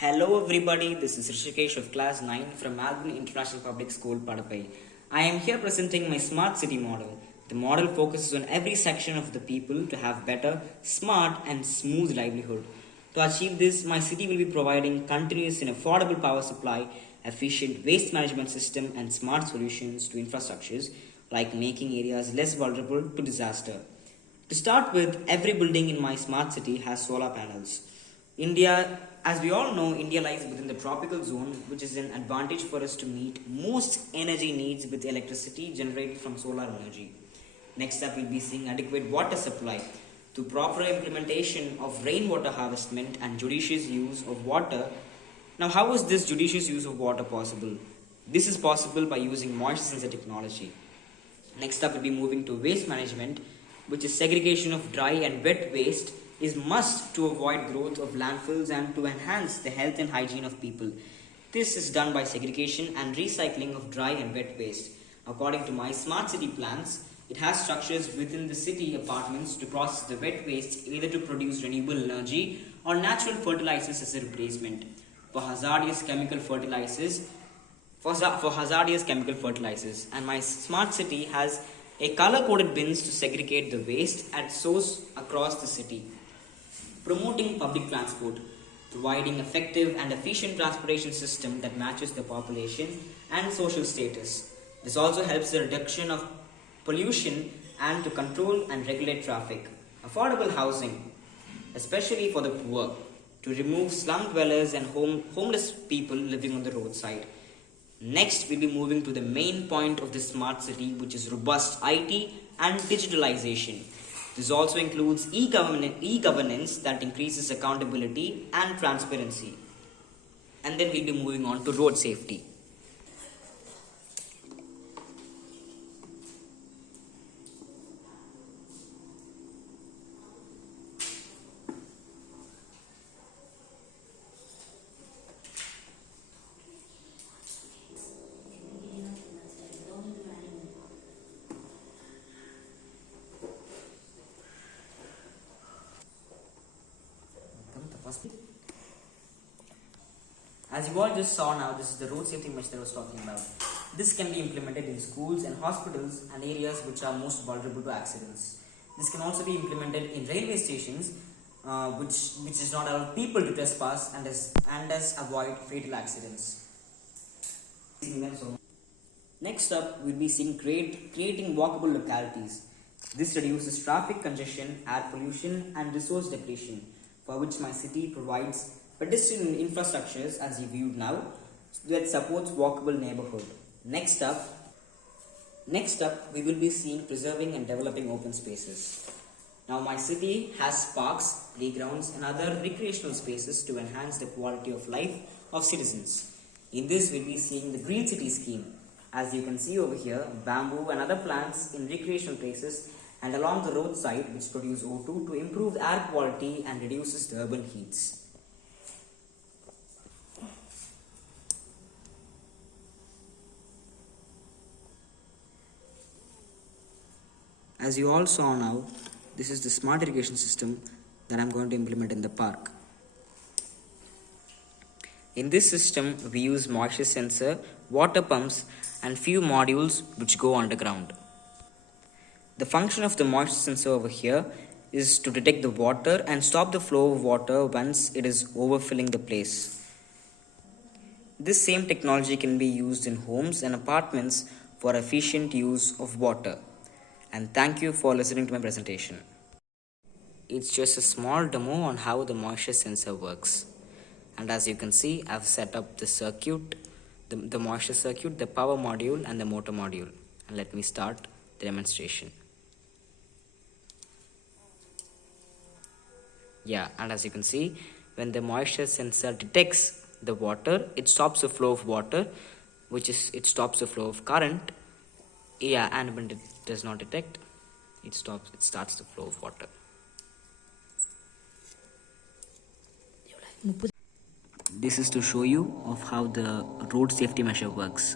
Hello everybody, this is Rishikesh of class 9 from Melbourne International Public School, Padapai. I am here presenting my smart city model. The model focuses on every section of the people to have better, smart and smooth livelihood. To achieve this, my city will be providing continuous and affordable power supply, efficient waste management system and smart solutions to infrastructures like making areas less vulnerable to disaster. To start with, every building in my smart city has solar panels. India, as we all know, India lies within the tropical zone, which is an advantage for us to meet most energy needs with electricity generated from solar energy. Next up, we'll be seeing adequate water supply. Through proper implementation of rainwater harvestment and judicious use of water. Now, how is this judicious use of water possible? This is possible by using moisture sensor technology. Next up, we'll be moving to waste management, which is segregation of dry and wet waste is must to avoid growth of landfills and to enhance the health and hygiene of people. This is done by segregation and recycling of dry and wet waste. According to my smart city plans, it has structures within the city apartments to process the wet waste either to produce renewable energy or natural fertilizers as a replacement. For hazardous chemical fertilizers, and my smart city has a color-coded bins to segregate the waste at source across the city. Promoting public transport, providing effective and efficient transportation system that matches the population and social status. This also helps the reduction of pollution and to control and regulate traffic. Affordable housing, especially for the poor, to remove slum dwellers and homeless people living on the roadside. Next, we'll be moving to the main point of the smart city, which is robust IT and digitalization. This also includes e-governance that increases accountability and transparency. And then we'll be moving on to road safety. As you all just saw now, this is the road safety measure that I was talking about. This can be implemented in schools and hospitals and areas which are most vulnerable to accidents. This can also be implemented in railway stations, which is not allow people to trespass and thus avoid fatal accidents. Next up, we'll be seeing creating walkable localities. This reduces traffic congestion, air pollution, and resource depletion, for which my city provides pedestrian infrastructures, as you viewed now, that supports walkable neighborhood. Next up, we will be seeing preserving and developing open spaces. Now, my city has parks, playgrounds, and other recreational spaces to enhance the quality of life of citizens. In this, we'll be seeing the Green City scheme. As you can see over here, bamboo and other plants in recreational places and along the roadside which produce O2 to improve air quality and reduces the urban heats. As you all saw now, this is the smart irrigation system that I'm going to implement in the park. In this system, we use moisture sensor, water pumps and few modules which go underground. The function of the moisture sensor over here is to detect the water and stop the flow of water once it is overfilling the place. This same technology can be used in homes and apartments for efficient use of water. And thank you for listening to my presentation. It's just a small demo on how the moisture sensor works. And as you can see, I've set up the circuit, the moisture circuit, the power module and the motor module. And let me start the demonstration. Yeah, and as you can see, when the moisture sensor detects the water, it stops the flow of water, it stops the flow of current. Yeah, and when it does not detect, it starts the flow of water. This is to show you of how the road safety measure works.